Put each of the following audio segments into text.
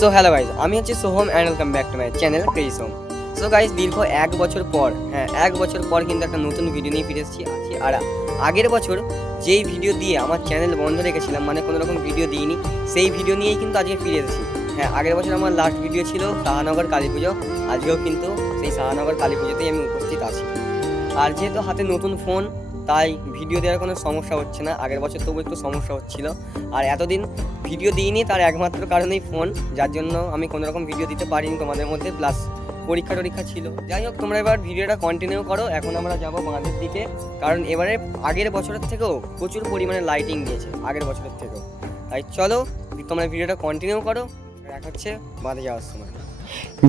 So hello guys আমি হচ্ছে Soham and welcome back to my channel crazy Som so guys দীর্ঘ এক বছর পর হ্যাঁ এক বছর পর কিন্তু একটা নতুন ভিডিও নিয়ে ফিরে এসেছি, আছি আর আগের বছর যেই ভিডিও দিয়ে আমার চ্যানেল বন্ধ রেখেছিলাম মানে কোনো রকম ভিডিও দিইনি, সেই ভিডিও নিয়েই কিন্তু আজকে ফিরে এসেছি। হ্যাঁ আগের বছর আমার লাস্ট ভিডিও ছিল শাহানগর কালী পুজো, আজকেও কিন্তু সেই শাহানগর কালী পুজোতেই আমি উপস্থিত আছি। আর যেহেতু হাতে নতুন ফোন তাই ভিডিও দেওয়ার কোনো সমস্যা হচ্ছে না। আগের বছর তবু একটু সমস্যা হচ্ছিল। আর এতদিন ভিডিও দিইনি, তার একমাত্র কারণেই ফোন, যার জন্য আমি কোনো রকম ভিডিও দিতে পারিনি তোমাদের মধ্যে। প্লাস পরীক্ষা টরীক্ষা ছিল। যাই হোক, তোমরা এবার ভিডিওটা কন্টিনিউ করো। এখন আমরা যাব বাঁধের দিকে। কারণ এবারে আগের বছরের থেকেও প্রচুর পরিমাণে লাইটিং দিয়েছে আগের বছরের থেকেও। তাই চলো, তোমরা ভিডিওটা কন্টিনিউ করো। দেখা হচ্ছে বাঁধে যাওয়ার সময়।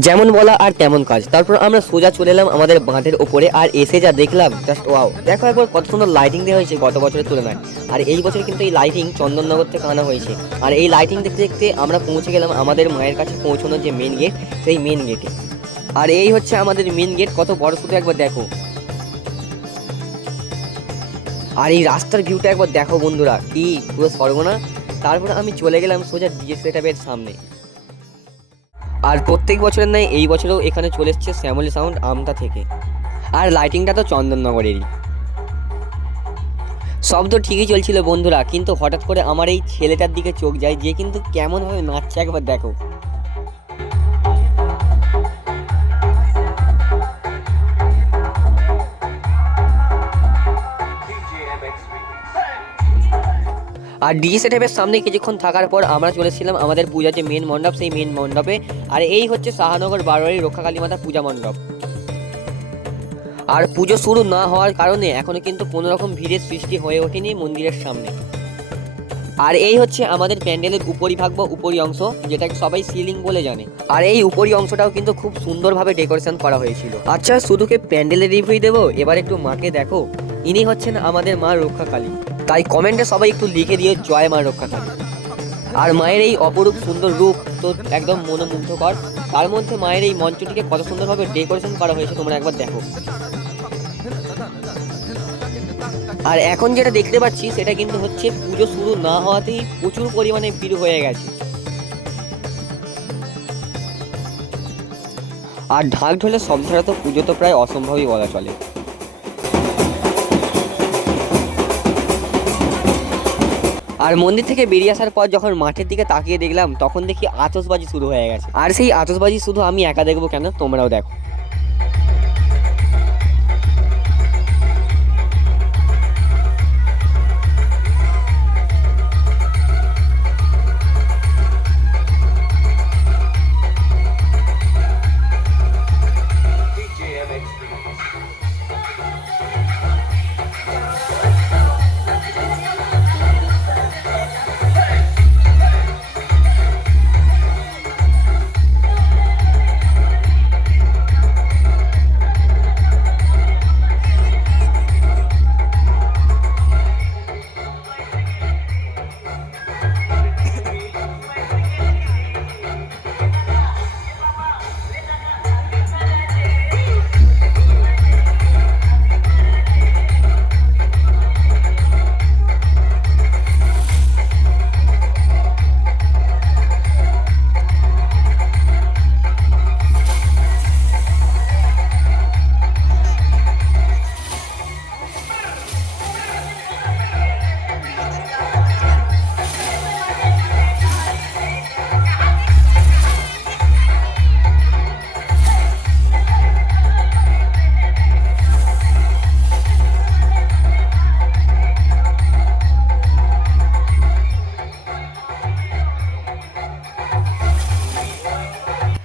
যেমন বলা আর তেমন কাজ। তারপর আমরা সোজা চলে এলাম আমাদের বাঁধের ওপরে আর এসে যা দেখলাম জাস্ট ওয়াও দেখো একবার কত সুন্দর লাইটিং দেওয়া হয়েছে গত বছরের তুলনায়। আর এই বছর কিন্তু এই লাইটিং চন্দননগর থেকে আনা হয়েছে। আর এই লাইটিং দেখতে দেখতে আমরা পৌঁছে গেলাম আমাদের মায়ের কাছে পৌঁছানোর যে মেন গেট সেই মেন গেটে আর এই হচ্ছে আমাদের মেন গেট কত বড় শুধু একবার দেখো। আর এই রাস্তার ভিউটা একবার দেখো বন্ধুরা, কি পুরো সর্বনা তারপর আমি চলে গেলাম সোজা ডিএস সেটাপের সামনে। আর প্রত্যেক বছরের নয় এই বছরেও এখানে চলে এসছে শ্যামলি সাউন্ড আমতা থেকে। আর লাইটিংটা তো চন্দননগরেরই। সব তো ঠিকই চলছিল বন্ধুরা, কিন্তু হঠাৎ করে আমার এই ছেলেটার দিকে চোখ যায়, যে কিন্তু কেমনভাবে নাচছে একবার দেখো। আর ডিজি সেটেপের সামনে কিছুক্ষণ থাকার পর আমরা চলেছিলাম আমাদের পূজার যে মেন মণ্ডপ, সেই মেন মণ্ডপে। আর এই হচ্ছে শাহানগর বারোয়ারি রক্ষাকালী মাতা পূজা মণ্ডপ। আর পুজো শুরু না হওয়ার কারণে এখনও কিন্তু কোনো রকম ভিড়ের সৃষ্টি হয়ে ওঠেনি মন্দিরের সামনে। আর এই হচ্ছে আমাদের প্যান্ডেলের উপরিভাগ বা উপরি অংশ, যেটাকে সবাই সিলিং বলে জানে। আর এই উপরি অংশটাও কিন্তু খুব সুন্দরভাবে ডেকোরেশন করা হয়েছিল। আচ্ছা শুধুকে প্যান্ডেলের রিভিউ দেবো? এবার একটু মাকে দেখো। ইনি হচ্ছেন আমাদের মা রক্ষাকালী তাই কমেন্টে সবাই একটু লিখে দিয়ে জয় মা রক্ষাকালী। আর মায়ের এই অপরূপ সুন্দর রূপ তো একদম মনোমুগ্ধকর। তার মধ্যে মায়ের এই মঞ্চটিকে কত সুন্দরভাবে ডেকোরেশন করা হয়েছে তোমরা একবার দেখো। আর এখন যেটা দেখতে পাচ্ছি সেটা কিন্তু হচ্ছে পুজো শুরু না হওয়াতেই প্রচুর পরিমাণে ভিড় হয়ে গেছে। আর ঢাক ঢোলে সব ছাড়া তো পুজো তো প্রায় অসম্ভবই বলা চলে। আর মন্দির থেকে বেরিয়ে আসার পর যখন মাঠের দিকে তাকিয়ে দেখলাম, তখন দেখি আতসবাজি শুরু হয়ে গেছে। আর সেই আতসবাজি শুধু আমি একা দেখব কেন? তোমরাও দেখো।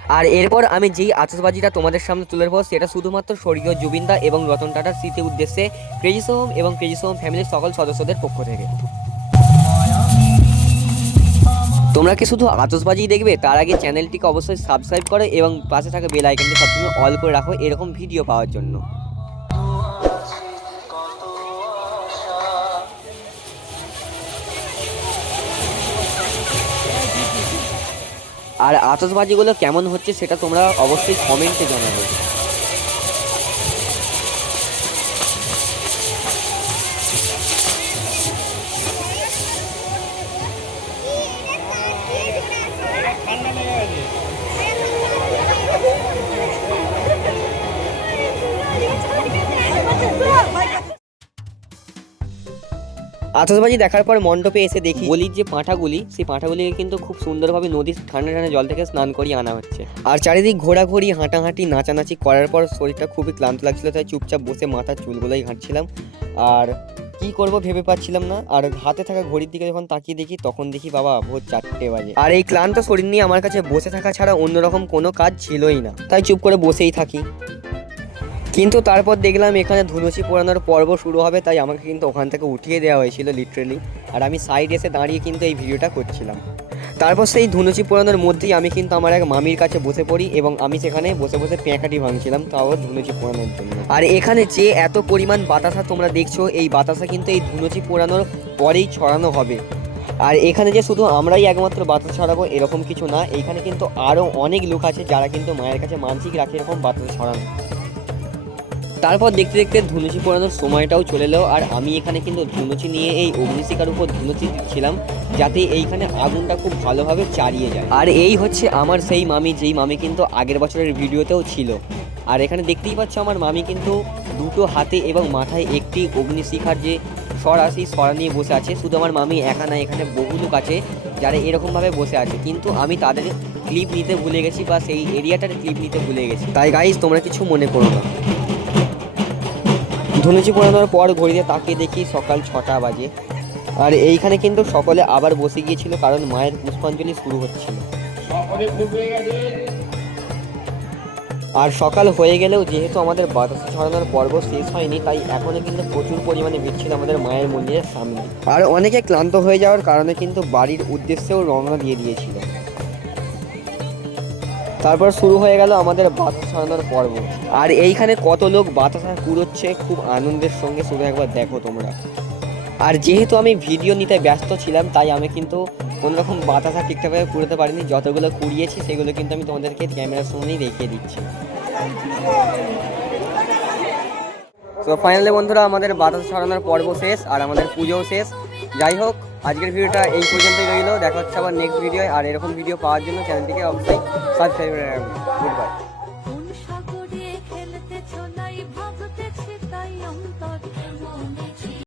আর এরপর আমি যেই আতসবাজিটা তোমাদের সামনে তুলে ধরবো, সেটা শুধুমাত্র স্বর্গীয় জুবিন্দা এবং রতন টাটার স্মৃতি উদ্দেশ্যে ক্রেজি সোহম এবং ক্রেজি সোহম ফ্যামিলির সকল সদস্যদের পক্ষ থেকে। তোমরা কি শুধু আতসবাজি দেখবে? তার আগে চ্যানেলটিকে অবশ্যই সাবস্ক্রাইব করো এবং পাশে থাকা বেল আইকনটি সবসময় অল করে রাখো এরকম ভিডিও পাওয়ার জন্য। আর আতসবাজিগুলো কেমন হচ্ছে সেটা তোমরা অবশ্যই কমেন্টে জানাবে। আতসবাজি দেখার পর মণ্ডপে এসে দেখি গলির যে পাঁঠাগুলি, সেই পাঁঠাগুলিকে কিন্তু খুব সুন্দরভাবে নদীর ঠান্ডা ঠান্ডা জল থেকে স্নান করিয়ে আনা হচ্ছে। আর চারিদিক ঘোরাঘুরি, হাঁটাহাঁটি, নাচানাচি করার পর শরীরটা খুবই ক্লান্ত লাগছিল, তাই চুপচাপ বসে মাথার চুলগুলোই ঘাঁটছিলাম। আর কি করব ভেবে পাচ্ছিলাম না, আর হাতে থাকা ঘড়ির দিকে যখন তাকিয়ে দেখি, তখন দেখি বাবা, ভোর চারটে বাজে। আর এই ক্লান্ত শরীর নিয়ে আমার কাছে বসে থাকা ছাড়া অন্যরকম কোনো কাজ ছিলই না। তাই চুপ করে বসেই থাকি। কিন্তু তারপর দেখলাম এখানে ধুনুচি পোড়ানোর পর্ব শুরু হবে, তাই আমাকে কিন্তু ওখান থেকে উঠিয়ে দেওয়া হয়েছিল লিটারেলি আর আমি সাইড এসে দাঁড়িয়ে কিন্তু এই ভিডিওটা করছিলাম। তারপর সেই ধুনুচি পোড়ানোর মধ্যেই আমি কিন্তু আমার এক মামির কাছে বসে পড়ি এবং আমি সেখানে বসে বসে পেঁকাটি ভাঙছিলাম তাও ধুনুচি পোড়ানোর জন্য। আর এখানে যে এত পরিমাণ বাতাসা তোমরা দেখছ, এই বাতাসা কিন্তু এই ধুনুচি পোড়ানোর পরেই ছড়ানো হবে। আর এখানে যে শুধু আমরাই একমাত্র বাতাস ছড়াবো এরকম কিছু না এইখানে কিন্তু আরও অনেক লোক আছে যারা কিন্তু মায়ের কাছে মানসিক রাখে এরকম বাতাস ছড়ানো। তারপর দেখতে দেখতে ধুনুচি পোড়ানোর সময়টাও চলে এলো, আর আমি এখানে কিন্তু ধুনুচি নিয়ে এই অগ্নিশিকার উপর ধুনুচি দিচ্ছিলাম, যাতে এইখানে আগুনটা খুব ভালোভাবে চালিয়ে যায়। আর এই হচ্ছে আমার সেই মামি, যেই মামি কিন্তু আগের বছরের ভিডিওতেও ছিল। আর এখানে দেখতেই পাচ্ছ আমার মামি কিন্তু দুটো হাতে এবং মাথায় একটি অগ্নিশিখার যে সরা, সেই সরা নিয়ে বসে আছে। শুধু আমার মামি একা না, এখানে বহু লোক আছে যারা এরকমভাবে বসে আছে। কিন্তু আমি তাদের ক্লিপ নিতে ভুলে গেছি বা সেই এরিয়াটার ক্লিপ নিতে ভুলে গেছি। তাই গাইজ তোমরা কিছু মনে করো না। ধনুচি পোড়ানোর পর ঘড়িতে তাকিয়ে দেখি সকাল ছটা বাজে। আর এইখানে কিন্তু সকলে আবার বসে গিয়েছিল কারণ মায়ের পুষ্পাঞ্জলি শুরু হচ্ছিল। আর সকাল হয়ে গেলেও যেহেতু আমাদের বাতাস ছড়ানোর পর্ব শেষ হয়নি তাই এখনও কিন্তু প্রচুর পরিমাণে ভিড় ছিল আমাদের মায়ের মন্দিরের সামনে। আর অনেকে ক্লান্ত হয়ে যাওয়ার কারণে কিন্তু বাড়ির উদ্দেশ্যেও রওনা দিয়ে দিয়েছিল। তারপর শুরু হয়ে গেল আমাদের বাতাস আনানোর পর্ব। আর এইখানে কত লোক বাতাসা কুড়োচ্ছে, খুব আনন্দের সঙ্গে শুধু একবার দেখো তোমরা। আর যেহেতু আমি ভিডিও নিতে ব্যস্ত ছিলাম, তাই আমি কিন্তু কোনোরকম বাতাসা ঠিকঠাকভাবে কুড়োতে পারিনি। যতগুলো কুড়িয়েছি, সেগুলো কিন্তু আমি তোমাদেরকে ক্যামেরার সামনেই দেখিয়ে দিচ্ছি। তো ফাইনালি বন্ধুরা, আমাদের বাতাস ছড়ানোর পর্ব শেষ আর আমাদের পুজোও শেষ। যাই হোক, আজকের ভিডিওটা এই পর্যন্তই রইল। দেখা হচ্ছে আবার নেক্সট ভিডিও আর এরকম ভিডিও পাওয়ার জন্য চ্যানেলটিকে অবশ্যই সাবস্ক্রাইব করে রাখবেন। Good bye